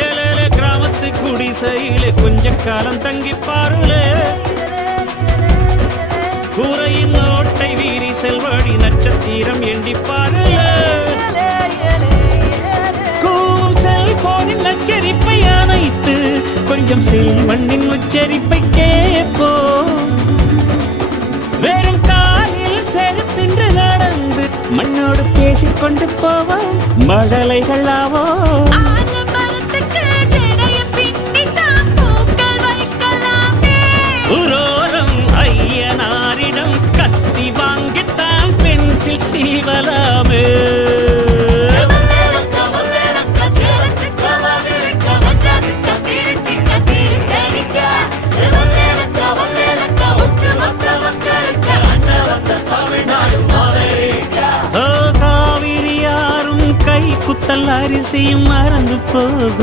ஏழேலே கிராமத்து குடிசையிலே கொஞ்ச காலம் தங்கி பாருலே கூரையின் ஓட்டை வீரி செல்வழி நட்சத்திரம் எண்டி பாருலே கூவும் செல்போனின் நச்சரிப்பை அணைத்து கொஞ்சம் செல்வண்ணின் உச்சரிப்பை கேப்போ வெறும் காலில் செருப்பின்று நடந்து மண்ணோடு பேசிக்கொண்டு போவோம் மழலைகள் ஆவோ உரோரம் ஐயனாரிடம் கத்தி வாங்கித்தான் பென்சில் சீவலாமே காவிரி யாரும் கை குத்தல் அரிசியும் மறந்து போகும்.